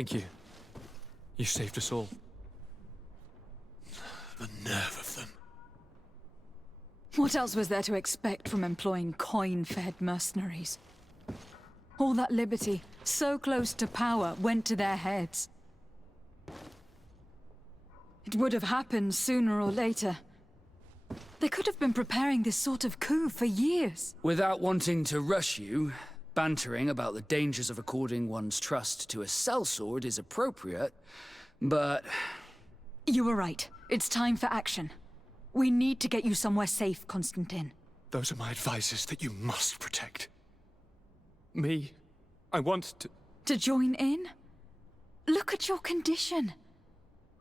Thank you. You saved us all. The nerve of them. What else was there to expect from employing coin-fed mercenaries? All that liberty, so close to power, went to their heads. It would have happened sooner or later. They could have been preparing this sort of coup for years. Without wanting to rush you, bantering about the dangers of according one's trust to a sellsword is appropriate, but... You were right. It's time for action. We need to get you somewhere safe, Constantine. Those are my advisors that you must protect. Me? I want to... To join in? Look at your condition.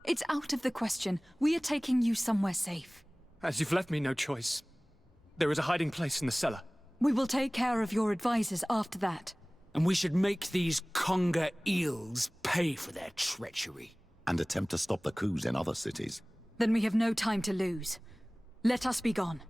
It's out of the question. We are taking you somewhere safe. As you've left me no choice. There is a hiding place in the cellar. We will take care of your advisors after that. And we should make these conger eels pay for their treachery. And attempt to stop the coups in other cities. Then we have no time to lose. Let us be gone.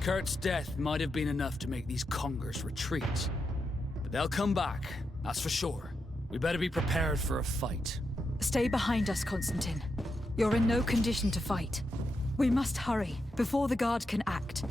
Kurt's death might have been enough to make these congers retreat. But they'll come back, that's for sure. We better be prepared for a fight. Stay behind us, Constantine. You're in no condition to fight. We must hurry, before the guard can act.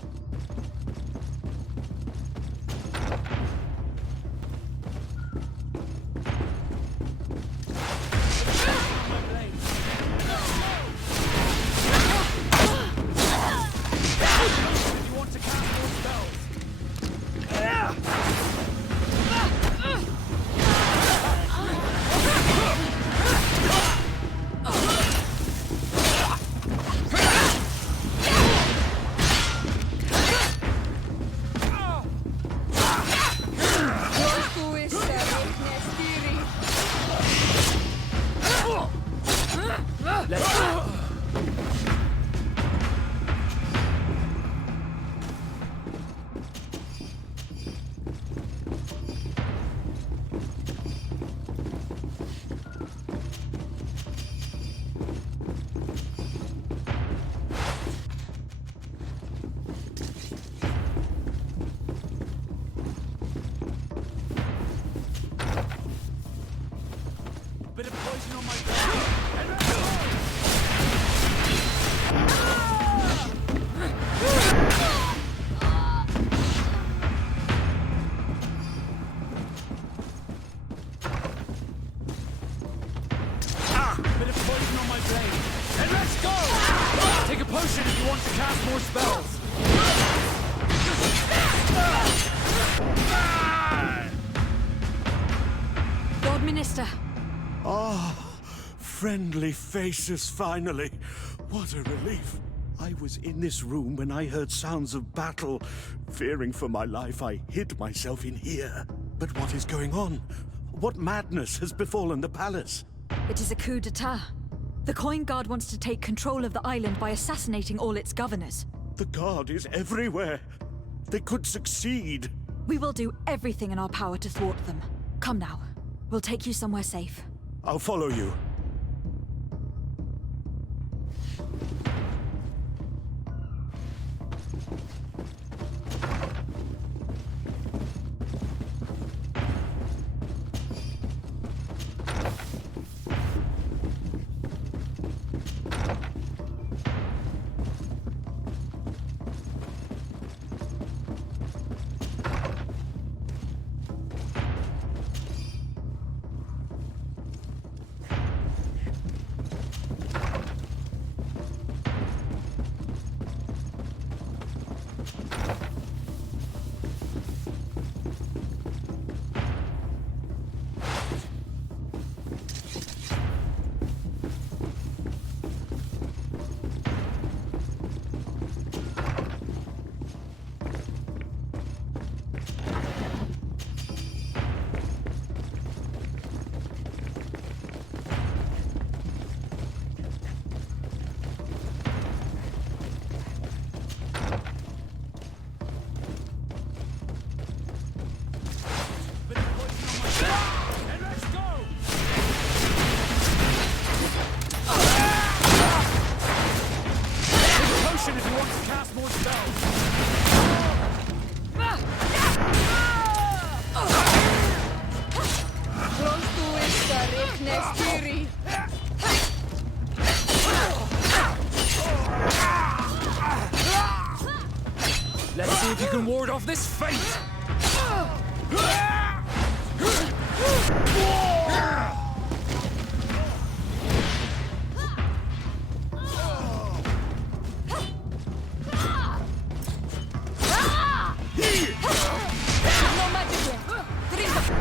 Friendly faces, finally. What a relief. I was in this room when I heard sounds of battle. Fearing for my life, I hid myself in here. But what is going on? What madness has befallen the palace? It is a coup d'etat. The Coin Guard wants to take control of the island by assassinating all its governors. The Guard is everywhere. They could succeed. We will do everything in our power to thwart them. Come now. We'll take you somewhere safe. I'll follow you. if you can ward off this fate! No magic here! Treason!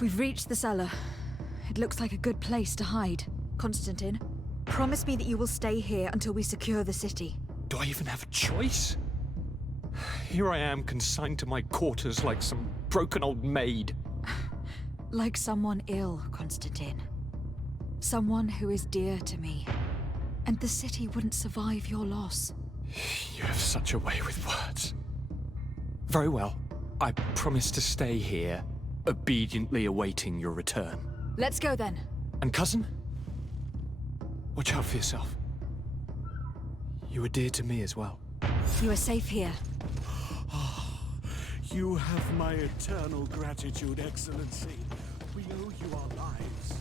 We've reached the cellar. It looks like a good place to hide. Constantine, promise me that you will stay here until we secure the city. Do I even have a choice? Here I am, consigned to my quarters like some broken old maid. Like someone ill, Constantine. Someone who is dear to me. And the city wouldn't survive your loss. You have such a way with words. Very well. I promise to stay here, obediently awaiting your return. Let's go then. And cousin? Watch out for yourself. You are dear to me as well. You are safe here. You have my eternal gratitude, Excellency. We owe you our lives.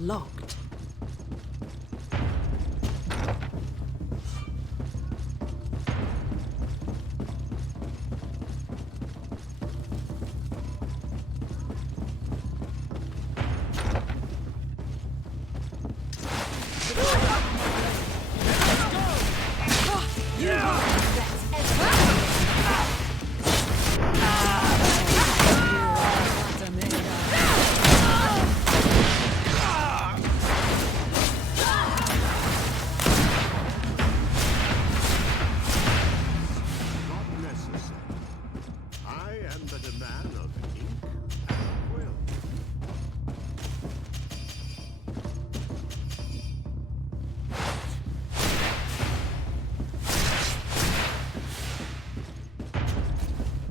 Locked.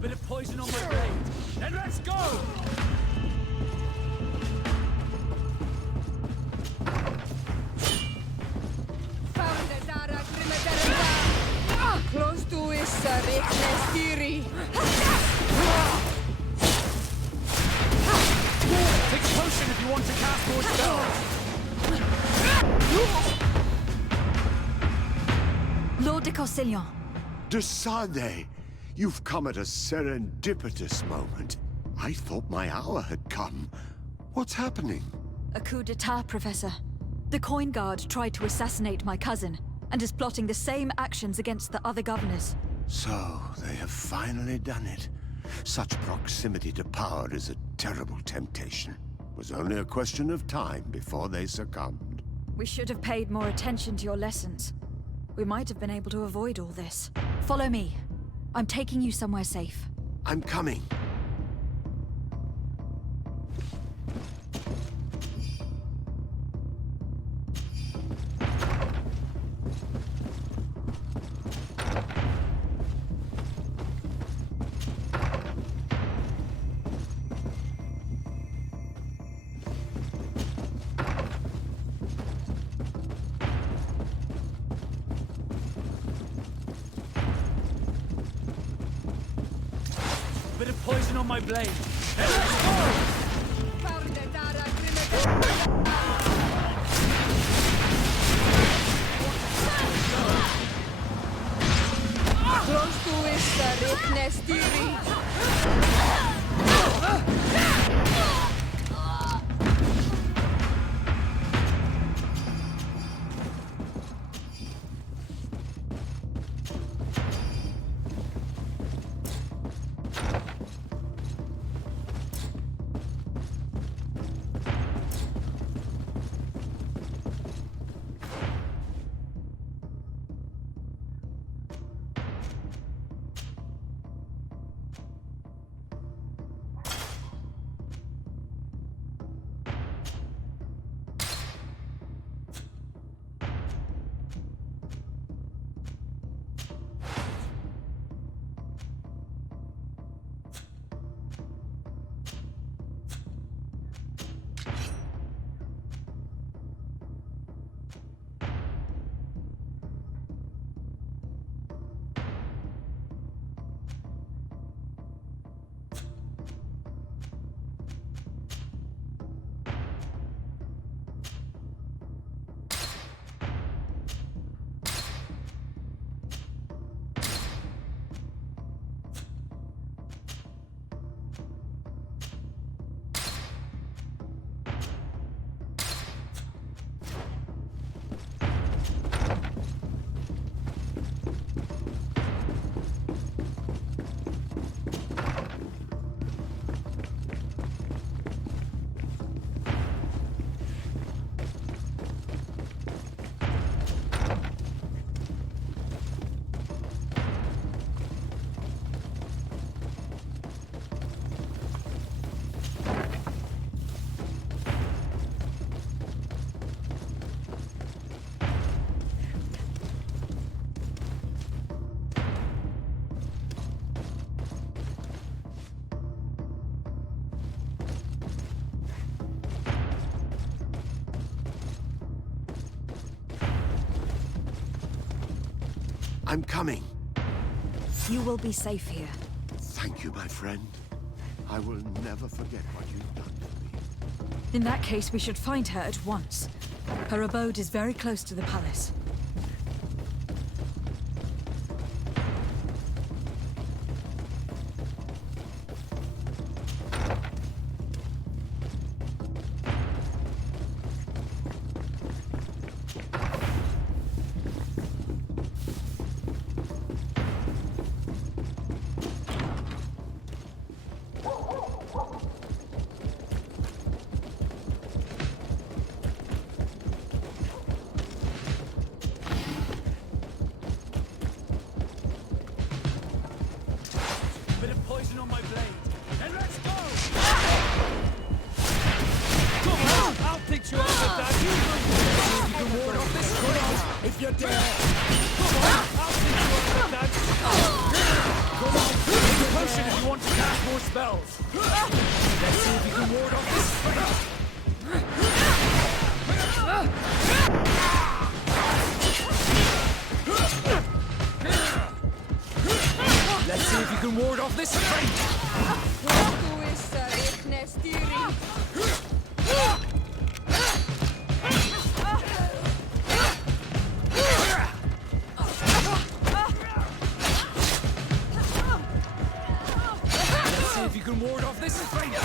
Bit of poison on my blade. Then let's go! Close to is Stiri. Take a potion if you want to cast more spells. Lord de Costillion. Desade, you've come at a serendipitous moment. I thought my hour had come. What's happening? A coup d'etat, Professor. The Coin Guard tried to assassinate my cousin, and is plotting the same actions against the other governors. So, they have finally done it. Such proximity to power is a terrible temptation. It was only a question of time before they succumbed. We should have paid more attention to your lessons. We might have been able to avoid all this. Follow me. I'm taking you somewhere safe. I'm coming. Bit of poison on my blade. Then let's go! Close to Prostuissa riknes tyri. I'm coming. You will be safe here. Thank you, my friend. I will never forget what you've done for me. In that case, we should find her at once. Her abode is very close to the palace. On my blade. Then let's go! Come on! I'll pitch you out with that. You can ward off this one if you're dead. Come on! I'll pitch you out with that. Come on! Take a potion if you want to cast more spells. Let's see if you can ward off this fight. Let's see if you can ward off this fight. Prostuissa riknes tyri. Let's see if you can ward off this fight.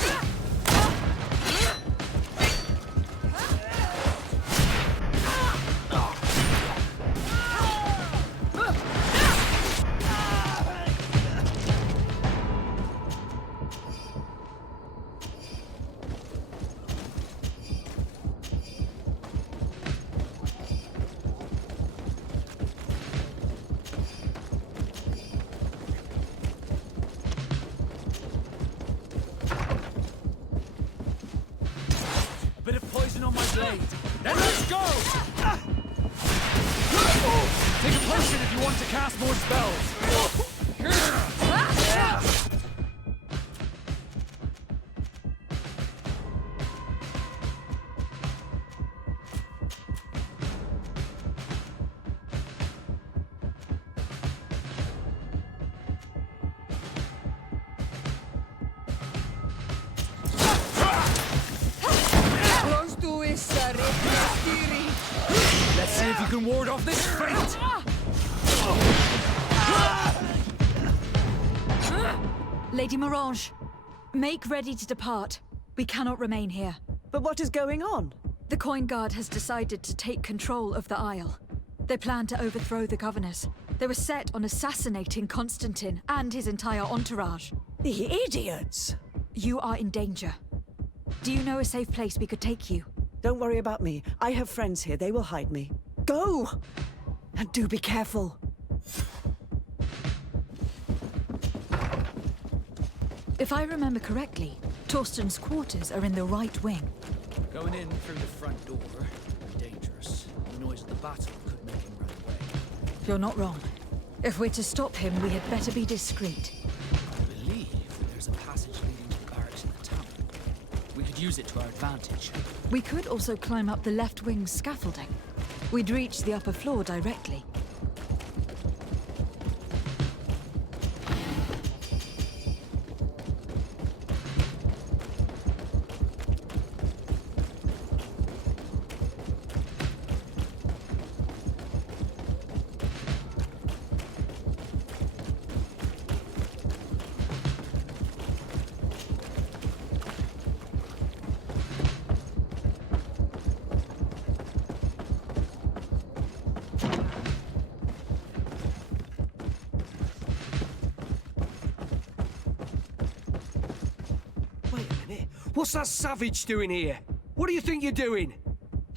Bit of poison on my blade. Then let's go! Take a potion if you want to cast more spells. Prostuissa riknes tyri. Let's see if you can ward off this fate. Lady Morange, make ready to depart. We cannot remain here. But what is going on? The Coin Guard has decided to take control of the Isle. They plan to overthrow the governors. They were set on assassinating Constantine and his entire entourage. The idiots! You are in danger. Do you know a safe place we could take you? Don't worry about me. I have friends here. They will hide me. Go! And do be careful. If I remember correctly, Torsten's quarters are in the right wing. Going in through the front door, dangerous. The noise of the battle could make him run away. You're not wrong. If we're to stop him, we had better be discreet. I believe that there's a passage leading to the barracks in the town. We could use it to our advantage. We could also climb up the left wing scaffolding. We'd reach the upper floor directly. Wait a minute. What's that savage doing here? What do you think you're doing?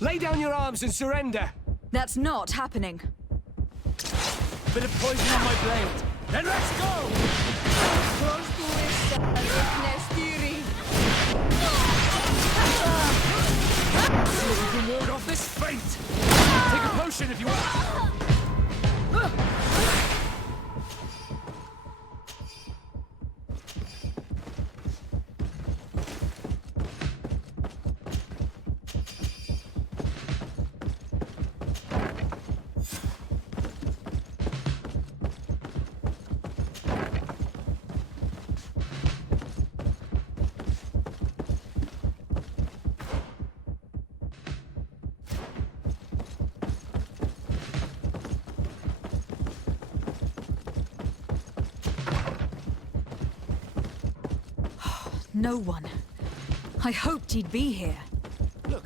Lay down your arms and surrender. That's not happening. Bit of poison on my blade. Then let's go! See if you can ward off this fate. Take a potion if you want. No one. I hoped he'd be here. Look,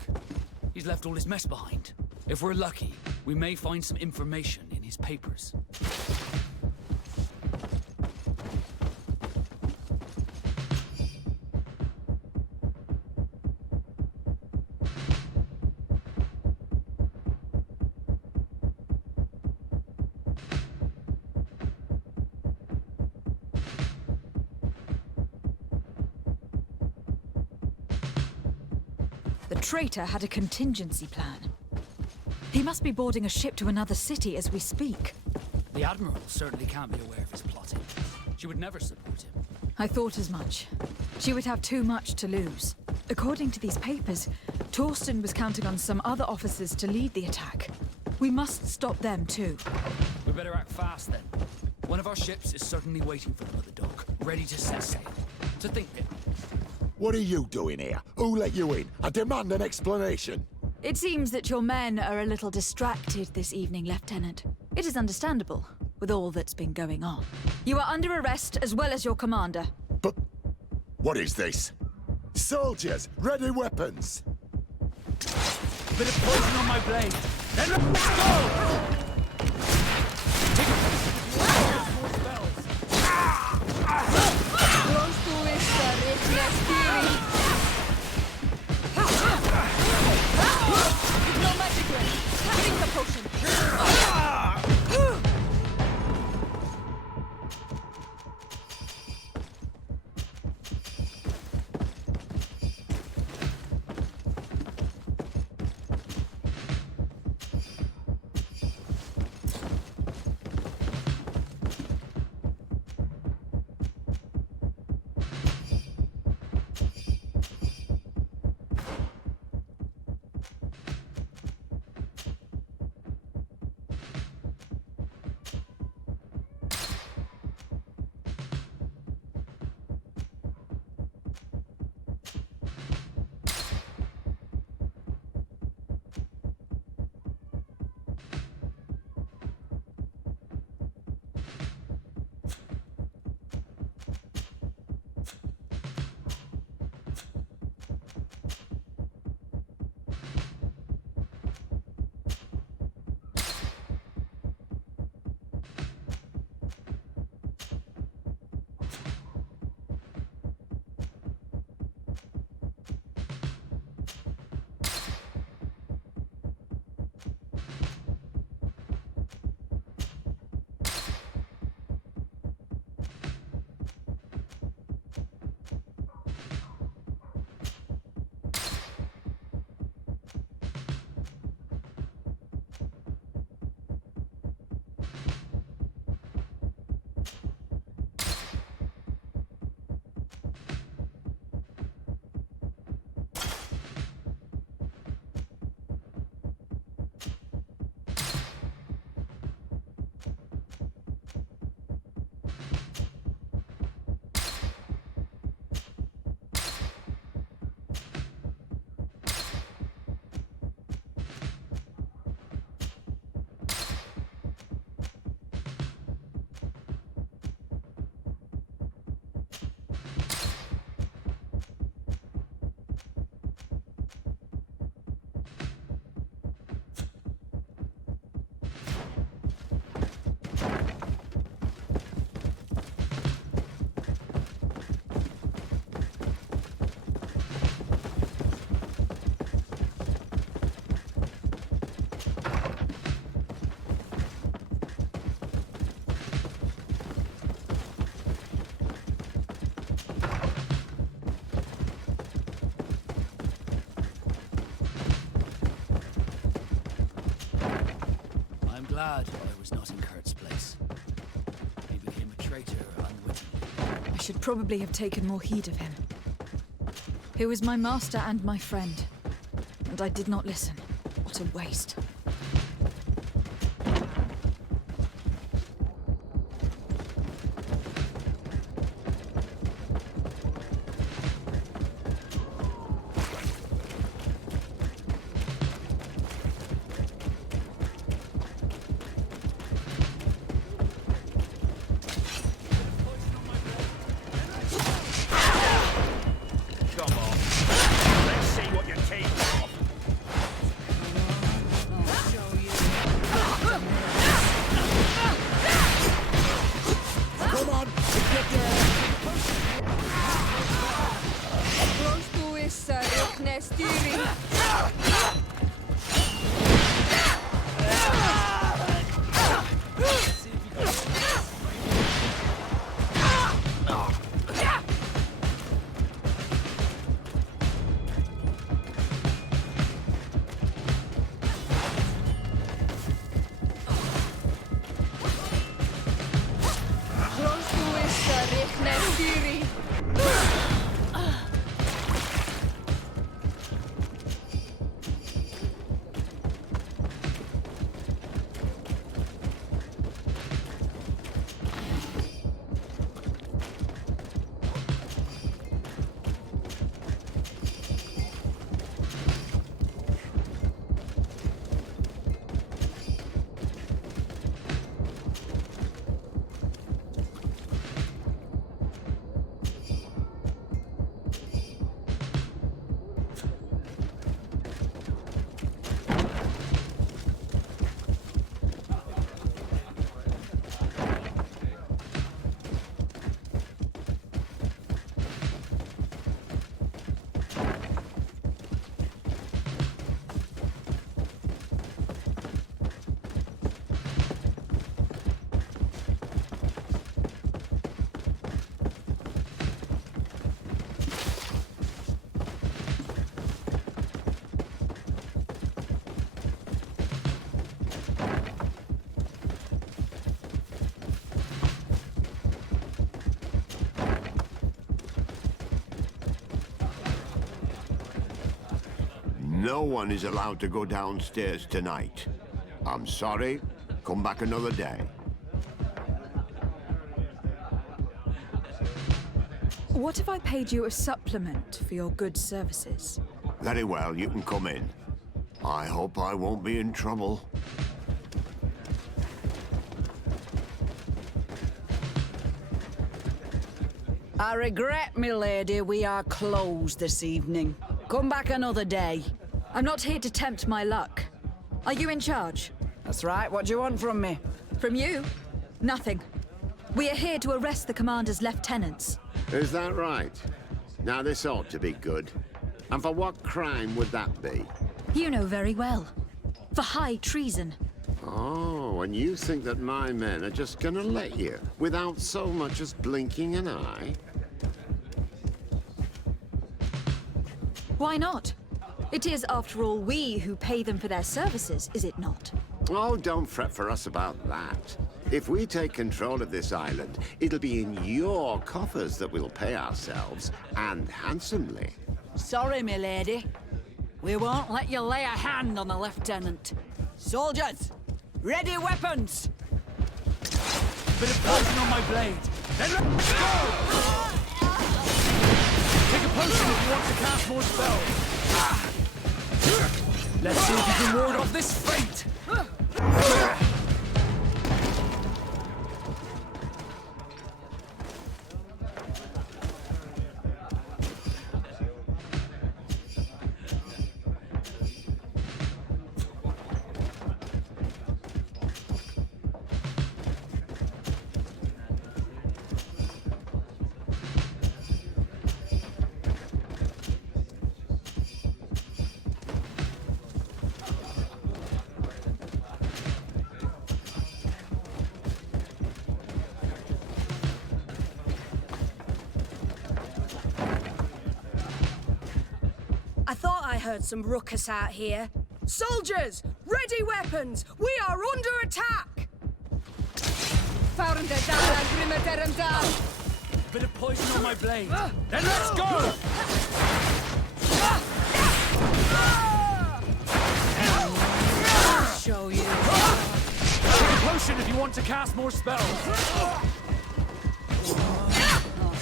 he's left all his mess behind. If we're lucky, we may find some information in his papers. The traitor had a contingency plan. He must be boarding a ship to another city as we speak. The Admiral certainly can't be aware of his plotting. She would never support him. I thought as much. She would have too much to lose. According to these papers, Torsten was counting on some other officers to lead the attack. We must stop them too. We better act fast then. One of our ships is certainly waiting for them at the dock, ready to set sail. To think it. What are you doing here? Who let you in? I demand an explanation. It seems that your men are a little distracted this evening, Lieutenant. It is understandable, with all that's been going on. You are under arrest, as well as your commander. But what is this? Soldiers, ready weapons. Bit of poison on my blade. Then let's go! Take a No magic ring. Drink the potion. glad I was not in Kurt's place. He became a traitor unwittingly. I should probably have taken more heed of him. He was my master and my friend, and I did not listen. What a waste. No one is allowed to go downstairs tonight. I'm sorry. Come back another day. What if I paid you a supplement for your good services? Very well, you can come in. I hope I won't be in trouble. I regret, milady, we are closed this evening. Come back another day. I'm not here to tempt my luck. Are you in charge? That's right. What do you want from me? From you? Nothing. We are here to arrest the commander's lieutenants. Is that right? Now this ought to be good. And for what crime would that be? You know very well. For high treason. Oh, and you think that my men are just gonna let you, without so much as blinking an eye? Why not? It is, after all, we who pay them for their services, is it not? Oh, don't fret for us about that. If we take control of this island, it'll be in your coffers that we'll pay ourselves, and handsomely. Sorry, milady. We won't let you lay a hand on the lieutenant. Soldiers, ready weapons! Bit of poison on my blade. Then let's go! Take a potion if you want to cast more spells. Let's see if you can ward off this fate! I thought I heard some ruckus out here. Soldiers, Ready weapons! We are under attack! Found the down, Grimmer down! Bit of poison on my blade. Then let's go! Show you. Take a potion if you want to cast more spells.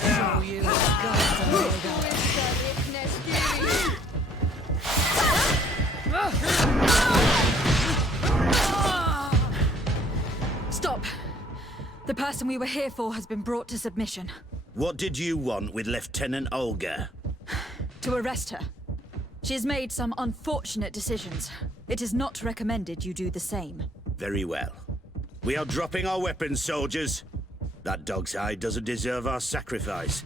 Show you. Stop! The person we were here for has been brought to submission. What did you want with Lieutenant Olga? To arrest her. She has made some unfortunate decisions. It is not recommended you do the same. Very well. We are dropping our weapons, soldiers. That dog's hide doesn't deserve our sacrifice.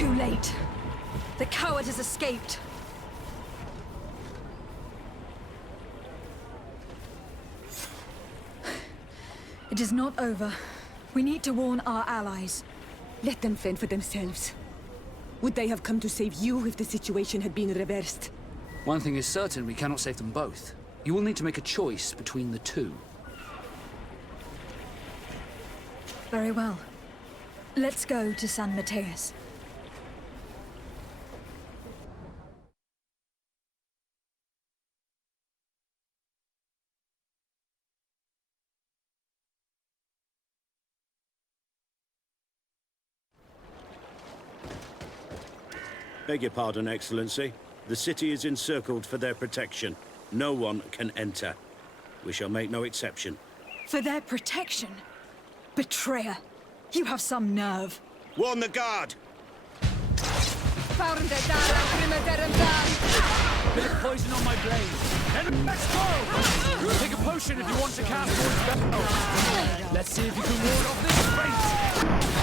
Too late. The coward has escaped. It is not over. We need to warn our allies. Let them fend for themselves. Would they have come to save you if the situation had been reversed? One thing is certain, we cannot save them both. You will need to make a choice between the two. Very well. Let's go to San Mateus. Beg your pardon, Excellency. The city is encircled for their protection. No one can enter. We shall make no exception. For their protection? Betrayer! You have some nerve. Warn the guard! Found the down, Bit of poison on my blade. Then let's go! Take a potion if you want to cast more spells. Let's see if you can ward off this fate.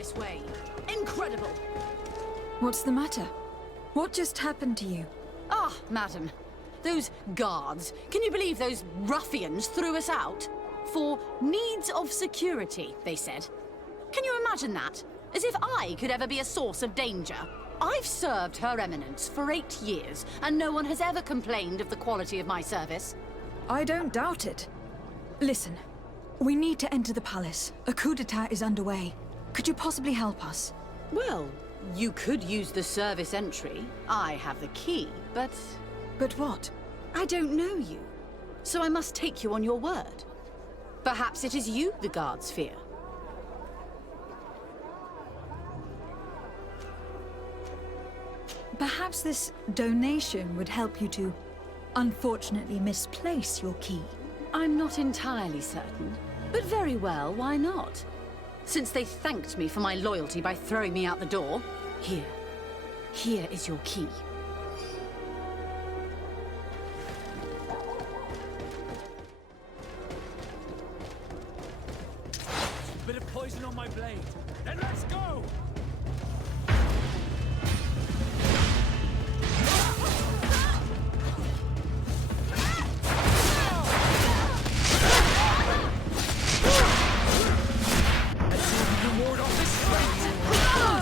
this way. Incredible! What's the matter? What just happened to you? Ah, madam. Those guards. Can you believe those ruffians threw us out? For needs of security, they said. Can you imagine that? As if I could ever be a source of danger. I've served Her Eminence for 8 years, and no one has ever complained of the quality of my service. I don't doubt it. Listen, we need to enter the palace. A coup d'etat is underway. Could you possibly help us? Well, you could use the service entry. I have the key, but... But what? I don't know you, so I must take you on your word. Perhaps it is you the guards fear. Perhaps this donation would help you to, unfortunately, misplace your key. I'm not entirely certain, but very well, why not? Since they thanked me for my loyalty by throwing me out the door, here is your key. Bit of poison on my blade. Then let's go!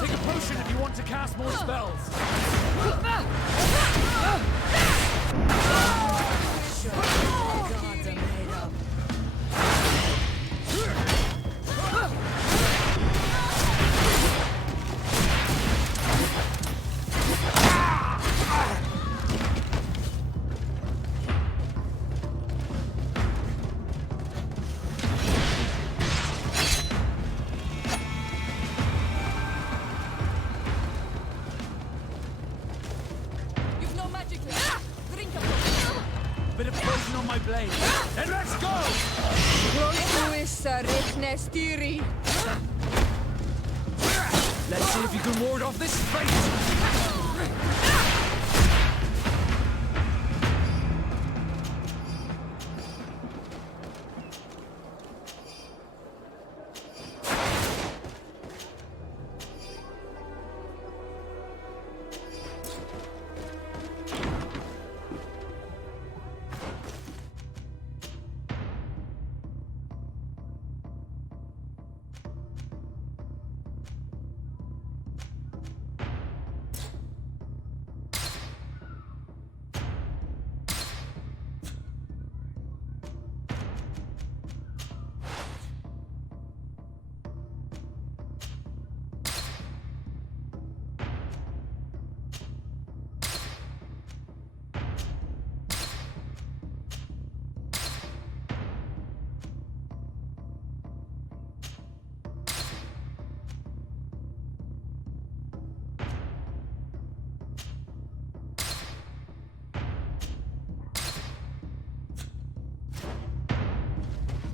Take a potion if you want to cast more spells. Bit of poison on my blade. Then let's go! Let's see if you can ward off this fate!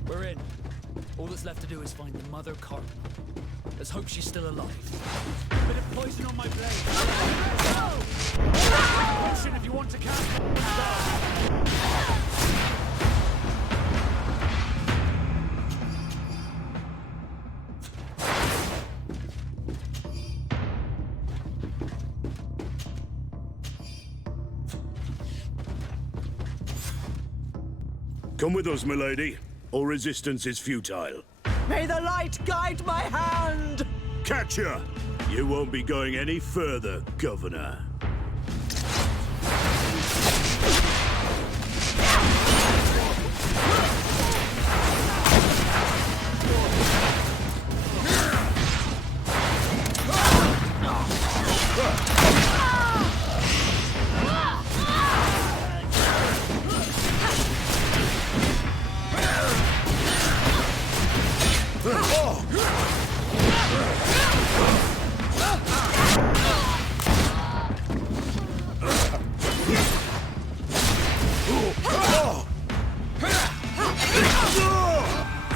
We're in. All that's left to do is find the Mother Cardinal. Let's hope she's still alive. Bit of poison on my blade. Let's go! Potion if you want to cast more spells. Come with us, milady. All resistance is futile. May the light guide my hand! Catch her! You won't be going any further, Governor.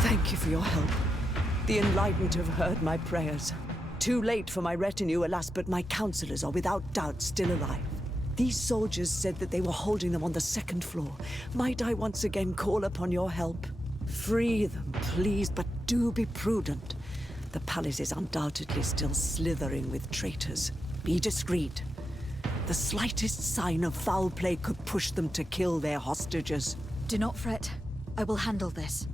Thank you for your help. The Enlightened have heard my prayers. Too late for my retinue, alas, but my counselors are without doubt still alive. These soldiers said that they were holding them on the 2nd floor. Might I once again call upon your help? Free them, please, but do be prudent. The palace is undoubtedly still slithering with traitors. Be discreet. The slightest sign of foul play could push them to kill their hostages. Do not fret. I will handle this.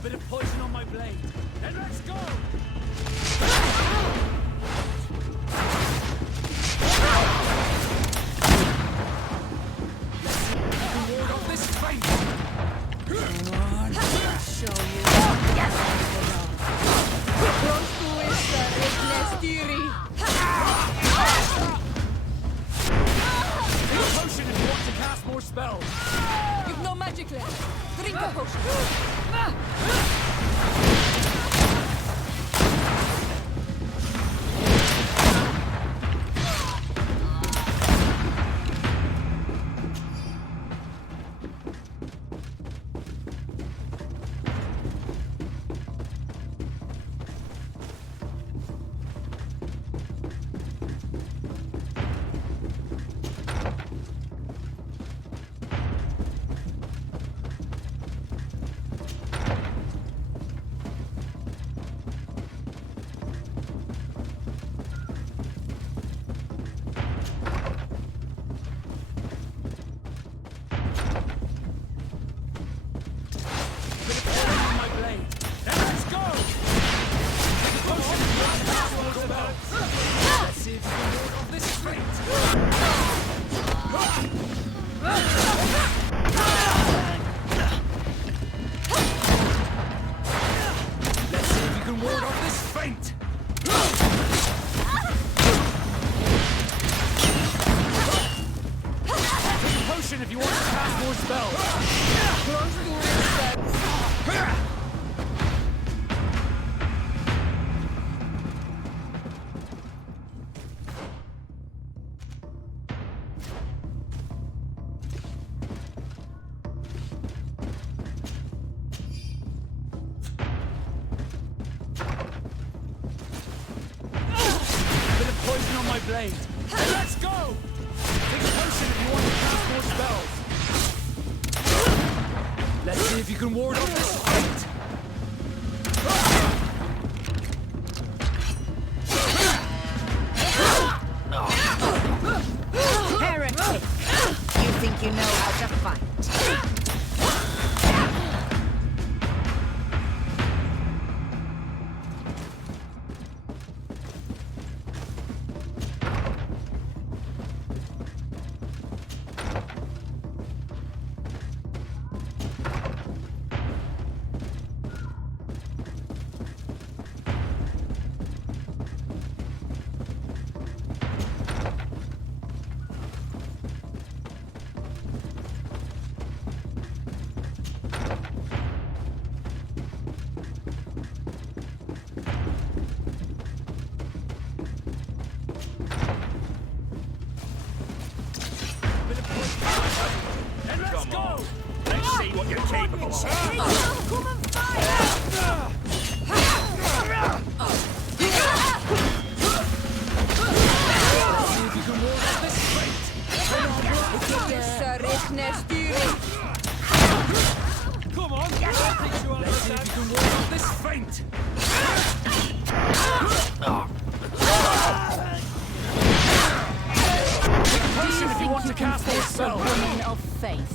Bit of poison on my blade. Then let's go! Ward off this feint! Come on, I'll show you. Big potion if you want to cast more spells. You've no magic left. Drink a potion. If you want to cast more spells. Bit of poison on my blade. Let's go! Take a potion if you want to cast more spells. Let's see if you can ward off this fight. Heretic! You think you know how to fight? Then let's go! Let's see what you're capable of. Come and fight! See if you can ward off this fight. Come on, I'll teach you all let's see if you can ward off this feint. Take a potion if you want to cast more spells. Woman of faith.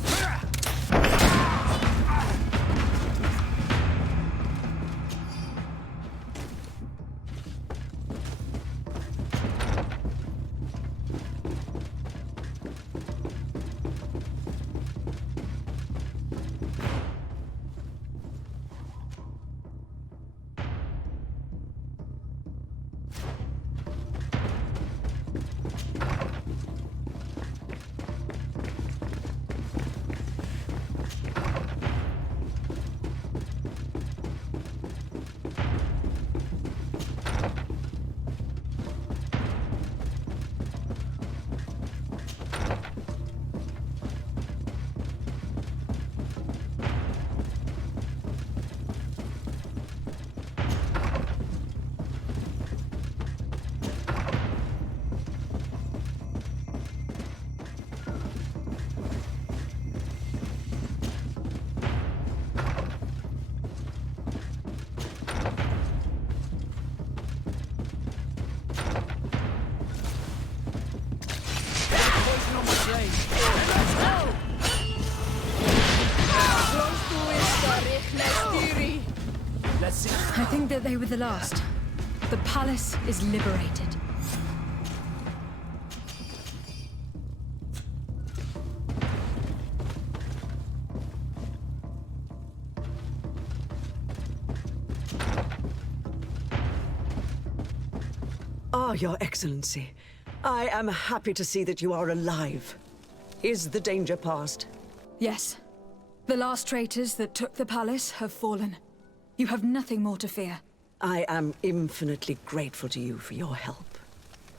way. And let's go! Let's see. I think that they were the last. The palace is liberated. Ah, Your Excellency. I am happy to see that you are alive. Is the danger past? Yes. The last traitors that took the palace have fallen. You have nothing more to fear. I am infinitely grateful to you for your help.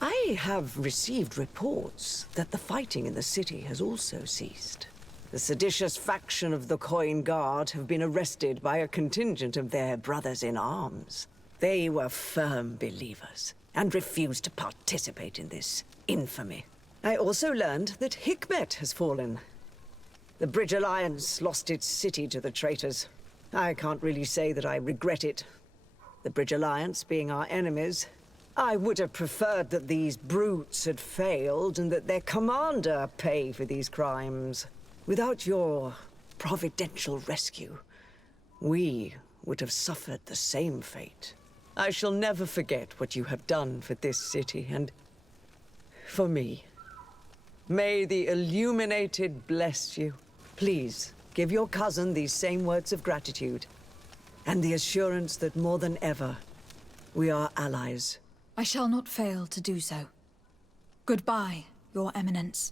I have received reports that the fighting in the city has also ceased. The seditious faction of the Coin Guard have been arrested by a contingent of their brothers in arms. They were firm believers and refused to participate in this infamy. I also learned that Hikmet has fallen. The Bridge Alliance lost its city to the traitors. I can't really say that I regret it. The Bridge Alliance being our enemies, I would have preferred that these brutes had failed and that their commander pay for these crimes. Without your providential rescue, we would have suffered the same fate. I shall never forget what you have done for this city and for me. May the Illuminated bless you. Please, give your cousin these same words of gratitude, and the assurance that more than ever, we are allies. I shall not fail to do so. Goodbye, Your Eminence.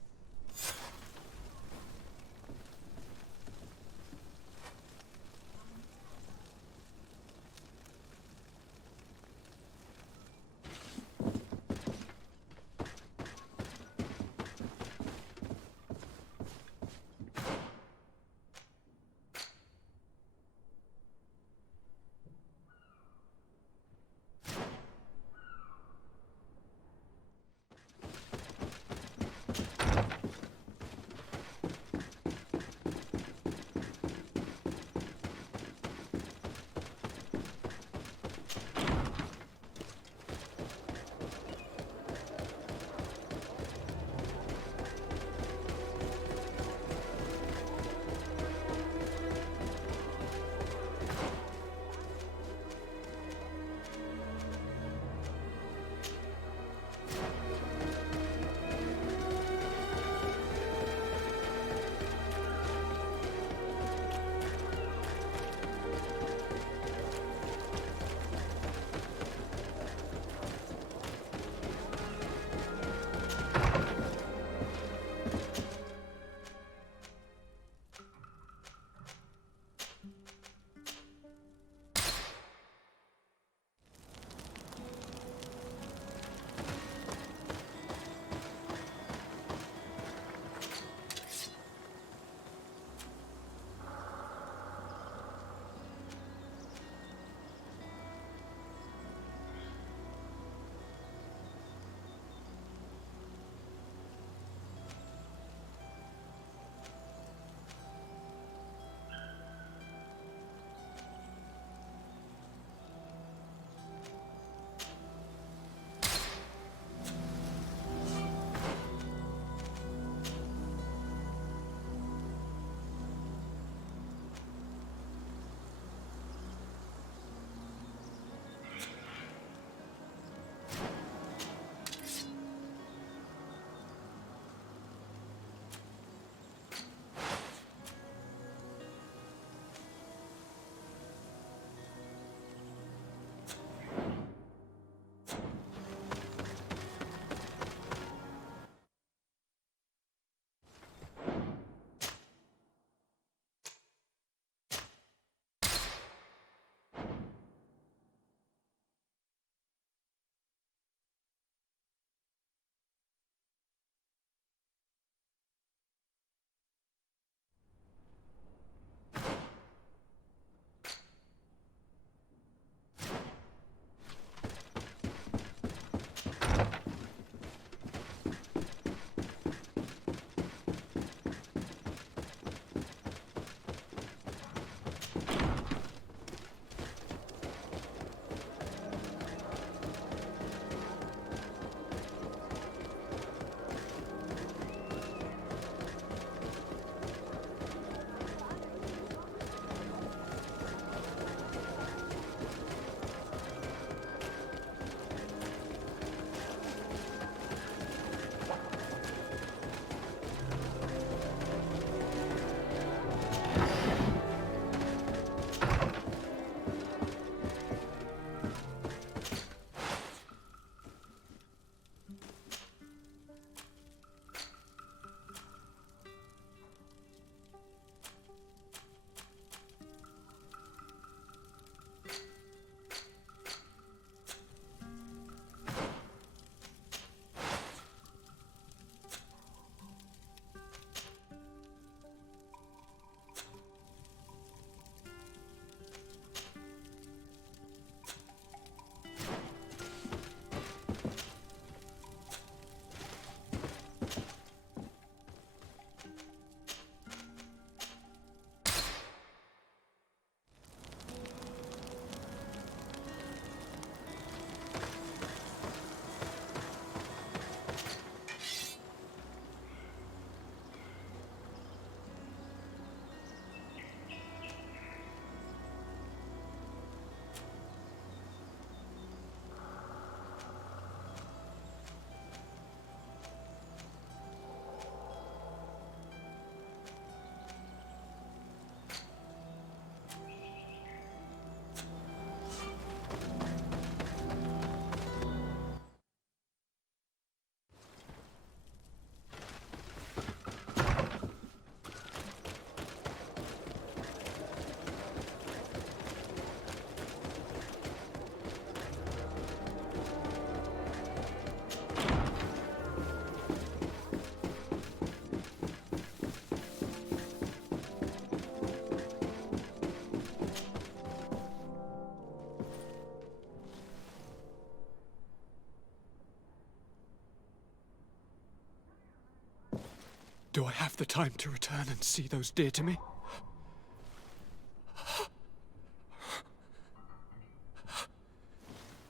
Do I have the time to return and see those dear to me?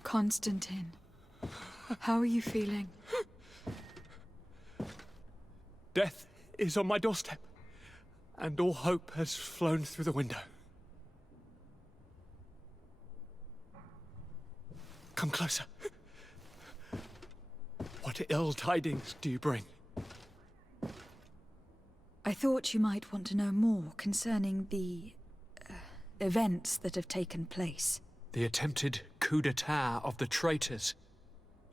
Constantine, how are you feeling? Death is on my doorstep, and all hope has flown through the window. Come closer. What ill tidings do you bring? I thought you might want to know more concerning the events that have taken place. The attempted coup d'etat of the traitors.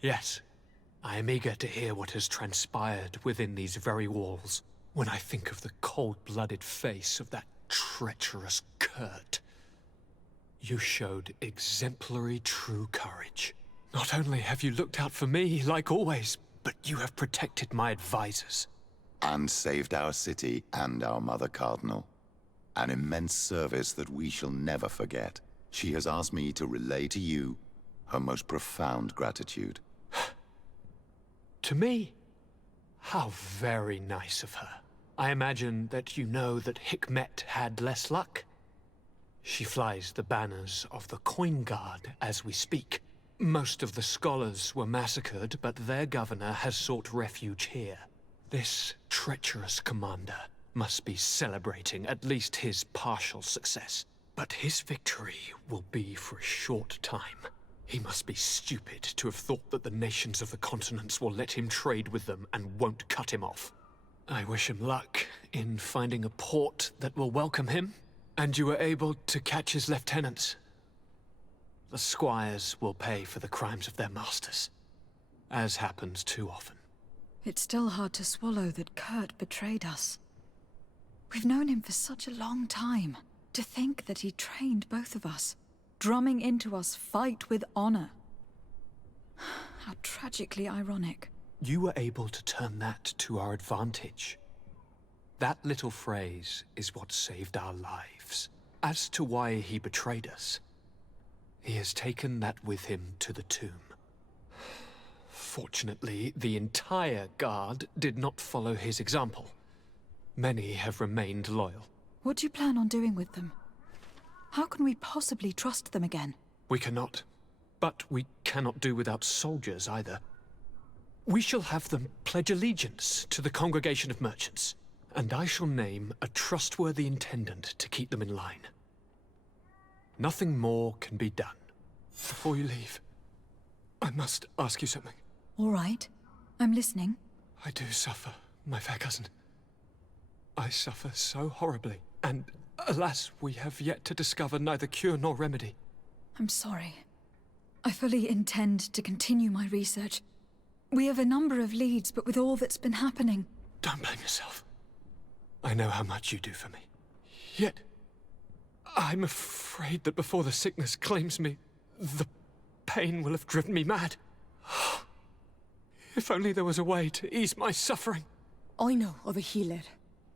Yes, I am eager to hear what has transpired within these very walls. When I think of the cold-blooded face of that treacherous Kurt. You showed exemplary true courage. Not only have you looked out for me, like always, but you have protected my advisors. And saved our city and our Mother Cardinal. An immense service that we shall never forget. She has asked me to relay to you her most profound gratitude. To me? How very nice of her. I imagine that you know that Hikmet had less luck. She flies the banners of the Coin Guard as we speak. Most of the scholars were massacred, but their governor has sought refuge here. This treacherous commander must be celebrating at least his partial success. But his victory will be for a short time. He must be stupid to have thought that the nations of the continents will let him trade with them and won't cut him off. I wish him luck in finding a port that will welcome him, and you were able to catch his lieutenants. The squires will pay for the crimes of their masters, as happens too often. It's still hard to swallow that Kurt betrayed us. We've known him for such a long time. To think that he trained both of us, drumming into us fight with honor. How tragically ironic. You were able to turn that to our advantage. That little phrase is what saved our lives. As to why he betrayed us, he has taken that with him to the tomb. Fortunately, the entire guard did not follow his example. Many have remained loyal. What do you plan on doing with them? How can we possibly trust them again? We cannot. But we cannot do without soldiers either. We shall have them pledge allegiance to the Congregation of Merchants, and I shall name a trustworthy intendant to keep them in line. Nothing more can be done. Before you leave, I must ask you something. All right. I'm listening. I do suffer, my fair cousin. I suffer so horribly, and alas, we have yet to discover neither cure nor remedy. I'm sorry. I fully intend to continue my research. We have a number of leads, but with all that's been happening... Don't blame yourself. I know how much you do for me. Yet, I'm afraid that before the sickness claims me, the pain will have driven me mad. If only there was a way to ease my suffering. I know of a healer,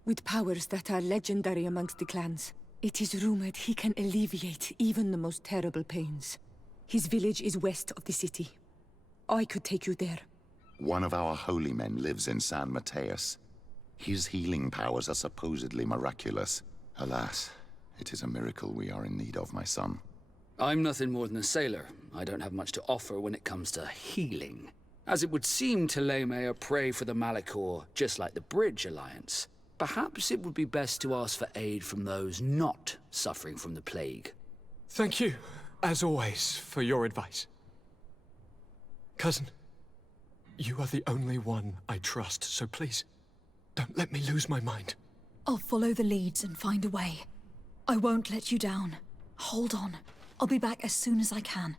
with powers that are legendary amongst the clans. It is rumored he can alleviate even the most terrible pains. His village is west of the city. I could take you there. One of our holy men lives in San Mateus. His healing powers are supposedly miraculous. Alas, it is a miracle we are in need of, my son. I'm nothing more than a sailor. I don't have much to offer when it comes to healing. As it would seem Teleme are prey for the Malachor, just like the Bridge Alliance. Perhaps it would be best to ask for aid from those not suffering from the plague. Thank you, as always, for your advice. Cousin, you are the only one I trust, so please, don't let me lose my mind. I'll follow the leads and find a way. I won't let you down. Hold on. I'll be back as soon as I can.